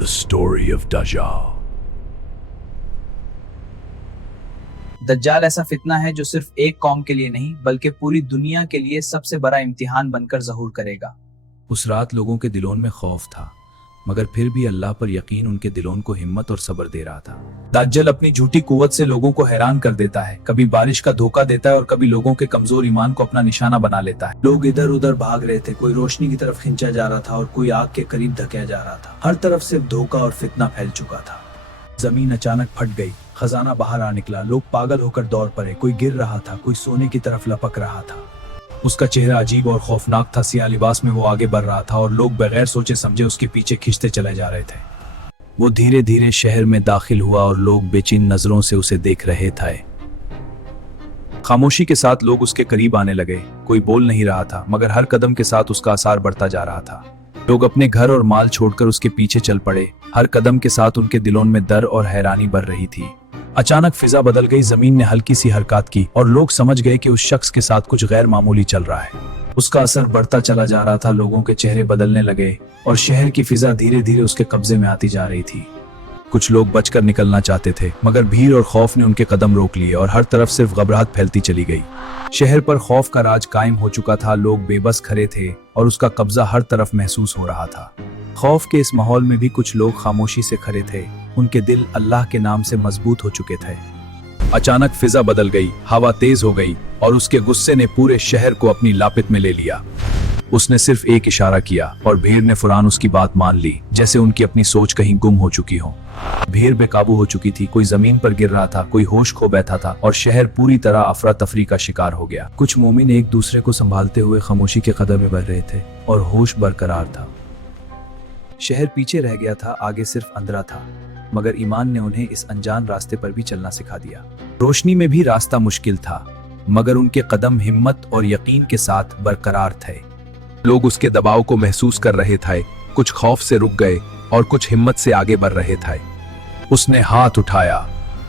The story of Dajjal. दज्जाल ऐसा फितना है जो सिर्फ एक कौम के लिए नहीं बल्कि पूरी दुनिया के लिए सबसे बड़ा इम्तिहान बनकर ज़हूर करेगा। उस रात लोगों के दिलों में खौफ था, मगर फिर भी अल्लाह पर यकीन उनके दिलों को हिम्मत और सब्र दे रहा था। दज्जाल अपनी झूठी कुव्वत से लोगों को हैरान कर देता है, कभी बारिश का धोखा देता है और कभी लोगों के कमजोर ईमान को अपना निशाना बना लेता है। लोग इधर उधर भाग रहे थे, कोई रोशनी की तरफ खींचा जा रहा था और कोई आग के करीब धकेला जा रहा था। हर तरफ सिर्फ धोखा और फितना फैल चुका था। जमीन अचानक फट गई, खजाना बाहर आ निकला, लोग पागल होकर दौड़ पड़े, कोई गिर रहा था, कोई सोने की तरफ लपक रहा था। उसका चेहरा अजीब और खौफनाक था, सियाह लिबास में वो आगे बढ़ रहा था और लोग बगैर सोचे समझे उसके पीछे खींचते चले जा रहे थे। वो धीरे धीरे शहर में दाखिल हुआ और लोग बेचैन नजरों से उसे देख रहे थे। खामोशी के साथ लोग उसके करीब आने लगे, कोई बोल नहीं रहा था, मगर हर कदम के साथ उसका असर बढ़ता जा रहा था। लोग अपने घर और माल छोड़कर उसके पीछे चल पड़े, हर कदम के साथ उनके दिलों में डर और हैरानी बढ़ रही थी। अचानक फिजा बदल गई, जमीन ने हल्की सी हरकत की और लोग समझ गए कि उस शख्स के साथ कुछ गैर मामूली चल रहा है। उसका असर बढ़ता चला जा रहा था, लोगों के चेहरे बदलने लगे और शहर की फिजा धीरे धीरे उसके कब्जे में आती जा रही थी। कुछ लोग बचकर निकलना चाहते थे, मगर भीड़ और खौफ ने उनके कदम रोक लिए और हर तरफ सिर्फ घबराहट फैलती चली गई। शहर पर खौफ का राज कायम हो चुका था, लोग बेबस खड़े थे और उसका कब्जा हर तरफ महसूस हो रहा था। खौफ के इस माहौल में भी कुछ लोग खामोशी से खड़े थे, उनके दिल अल्लाह के नाम से मजबूत हो चुके थे। अचानक फिजा बदल गई, हवा तेज हो गई और उसके गुस्से ने पूरे शहर को अपनी लापित में ले लिया। उसने सिर्फ एक इशारा किया और भीड़ ने फौरन उसकी बात मान ली, जैसे उनकी अपनी सोच कहीं गुम हो चुकी हो। भीड़ बेकाबू हो चुकी थी, कोई जमीन पर गिर रहा था, कोई होश खो बैठा था और शहर पूरी तरह अफरा तफरी का शिकार हो गया। कुछ मोमिन एक दूसरे को संभालते हुए खामोशी के कदम में बढ़ रहे थे और होश बरकरार था। शहर पीछे रह गया था, आगे सिर्फ अंधेरा था, मगर ईमान ने उन्हें इस अनजान रास्ते पर भी चलना सिखा दिया। रोशनी में भी रास्ता मुश्किल था, मगर उनके कदम हिम्मत और यकीन के साथ बरकरार थे। लोग उसके दबाव को महसूस कर रहे थे, कुछ खौफ से रुक गए और कुछ हिम्मत से आगे बढ़ रहे थे। उसने हाथ उठाया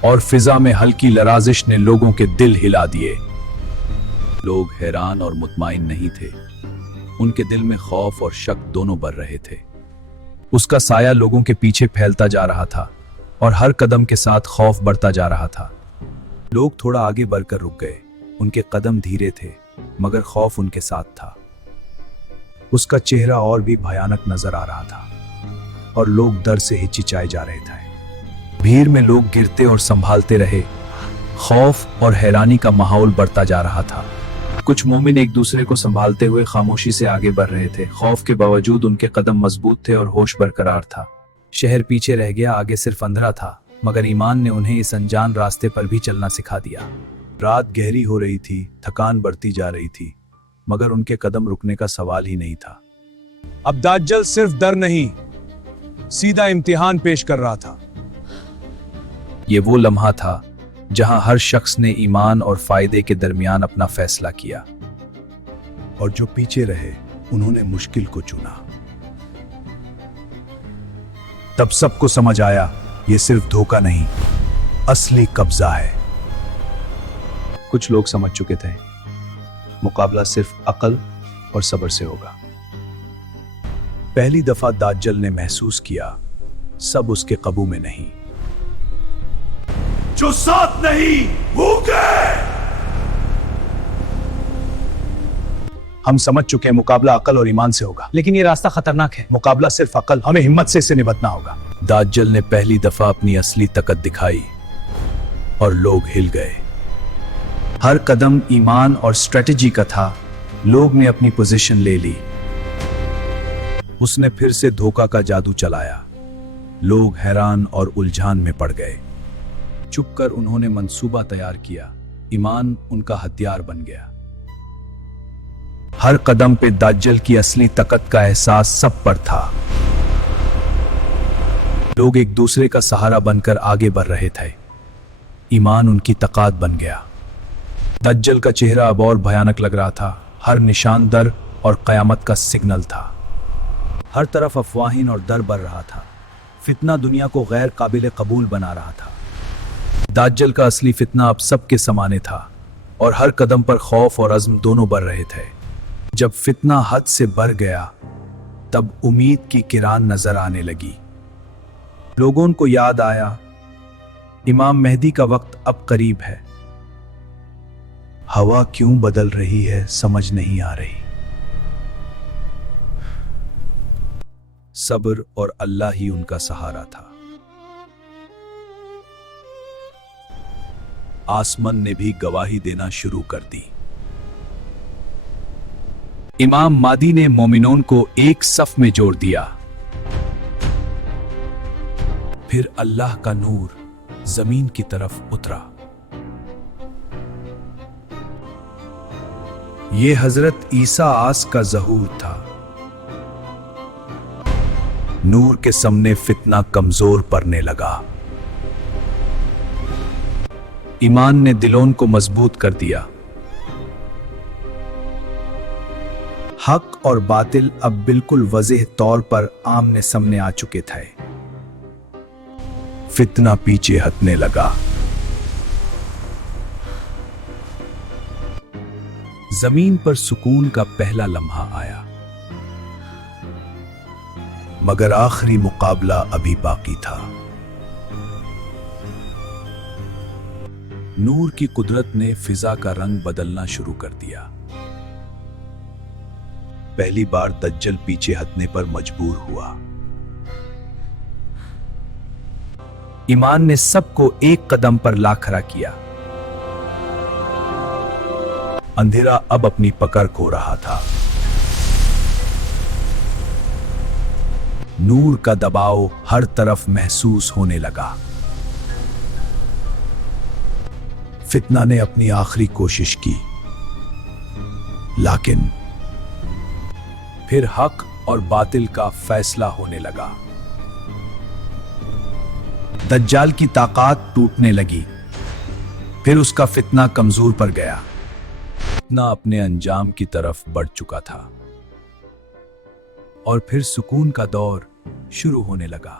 और फिजा में हल्की लराजिश ने लोगों के दिल हिला दिए। लोग हैरान और मुतमाइन नहीं थे, उनके दिल में खौफ और शक दोनों बढ़ रहे थे। उसका साया लोगों के पीछे फैलता जा रहा था और हर कदम के साथ खौफ बढ़ता जा रहा था। लोग थोड़ा आगे बढ़कर रुक गए, उनके कदम धीरे थे, मगर खौफ उनके साथ था। उसका चेहरा और भी भयानक नजर आ रहा था और लोग डर से हिचकिचाए जा रहे थे। भीड़ में लोग गिरते और संभालते रहे, खौफ और हैरानी का माहौल बढ़ता जा रहा था। कुछ मोमिन एक दूसरे को संभालते हुए खामोशी से आगे बढ़ रहे थे, खौफ के बावजूद उनके कदम मजबूत थे और होश बरकरार था। शहर पीछे रह गया, आगे सिर्फ अंधेरा था, मगर ईमान ने उन्हें इस अनजान रास्ते पर भी चलना सिखा दिया। रात गहरी हो रही थी, थकान बढ़ती जा रही थी, मगर उनके कदम रुकने का सवाल ही नहीं था। अब दज्जाल सिर्फ डर नहीं, सीधा इम्तिहान पेश कर रहा था। ये वो लम्हा था जहां हर शख्स ने ईमान और फायदे के दरमियान अपना फैसला किया, और जो पीछे रहे उन्होंने मुश्किल को चुना। तब सबको समझ आया, ये सिर्फ धोखा नहीं, असली कब्जा है। कुछ लोग समझ चुके थे, मुकाबला सिर्फ अकल और सब्र से होगा। पहली दफा दज्जाल ने महसूस किया, सब उसके काबू में नहीं। जो साथ नहीं वो गए। हम समझ चुके हैं मुकाबला अकल और ईमान से होगा, लेकिन ये रास्ता खतरनाक है। मुकाबला सिर्फ अकल, हमें हिम्मत से इसे निपटना होगा। दज्जाल ने पहली दफा अपनी असली ताकत दिखाई और लोग हिल गए। हर कदम ईमान और स्ट्रेटजी का था, लोग ने अपनी पोजीशन ले ली। उसने फिर से धोखा का जादू चलाया, लोग हैरान और उलझान में पड़ गए। चुप कर उन्होंने मंसूबा तैयार किया, ईमान उनका हथियार बन गया। हर कदम पे दज्जाल की असली ताकत का एहसास सब पर था। लोग एक दूसरे का सहारा बनकर आगे बढ़ रहे थे, ईमान उनकी ताकत बन गया। दज्जाल का चेहरा अब और भयानक लग रहा था, हर निशान डर और कयामत का सिग्नल था। हर तरफ अफवाहिन और डर बढ़ रहा था, फितना दुनिया को गैर काबिल कबूल बना रहा था। दज्जाल का असली फितना अब सबके समाने था और हर कदम पर खौफ और अज़्म दोनों बढ़ रहे थे। जब फितना हद से बढ़ गया, तब उम्मीद की किरण नजर आने लगी। लोगों को याद आया, इमाम मेहदी का वक्त अब करीब है। हवा क्यों बदल रही है समझ नहीं आ रही। सब्र और अल्लाह ही उनका सहारा था। आसमान ने भी गवाही देना शुरू कर दी। इमाम मादी ने मोमिनों को एक सफ में जोड़ दिया। फिर अल्लाह का नूर जमीन की तरफ उतरा। ये हजरत ईसा आस का ज़हूर था। नूर के सामने फितना कमजोर पड़ने लगा। ईमान ने दिलों को मजबूत कर दिया। हक और बातिल अब बिल्कुल वज़ीह तौर पर आमने सामने आ चुके थे। फितना पीछे हटने लगा। जमीन पर सुकून का पहला लम्हा आया। मगर आखिरी मुकाबला अभी बाकी था। नूर की कुदरत ने फिजा का रंग बदलना शुरू कर दिया। पहली बार दज्जल पीछे हटने पर मजबूर हुआ। ईमान ने सबको एक कदम पर ला खड़ा किया। अंधेरा अब अपनी पकड़ खो रहा था। नूर का दबाव हर तरफ महसूस होने लगा। फितना ने अपनी आखिरी कोशिश की, लेकिन फिर हक और बातिल का फैसला होने लगा। दज्जाल की ताकत टूटने लगी। फिर उसका फितना कमजोर पड़ गया। फितना अपने अंजाम की तरफ बढ़ चुका था और फिर सुकून का दौर शुरू होने लगा।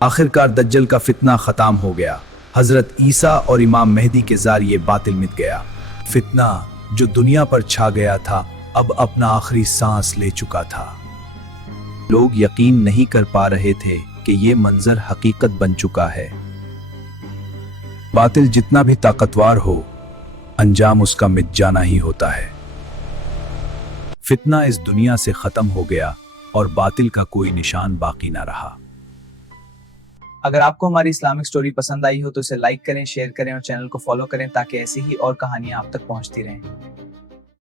आखिरकार दज्जल का फितना खत्म हो गया। हजरत ईसा और इमाम मेहदी के जरिए बातिल मिट गया। फितना जो दुनिया पर छा गया था अब अपना आखिरी सांस ले चुका था। लोग यकीन नहीं कर पा रहे थे कि यह मंजर हकीकत बन चुका है। बातिल जितना भी ताकतवर हो, अंजाम उसका मिट जाना ही होता है। फितना इस दुनिया से खत्म हो गया और बातिल का कोई निशान बाकी ना रहा। अगर आपको हमारी इस्लामिक स्टोरी पसंद आई हो तो इसे लाइक करें, शेयर करें और चैनल को फॉलो करें ताकि ऐसी ही और कहानियां आप तक पहुंचती रहें।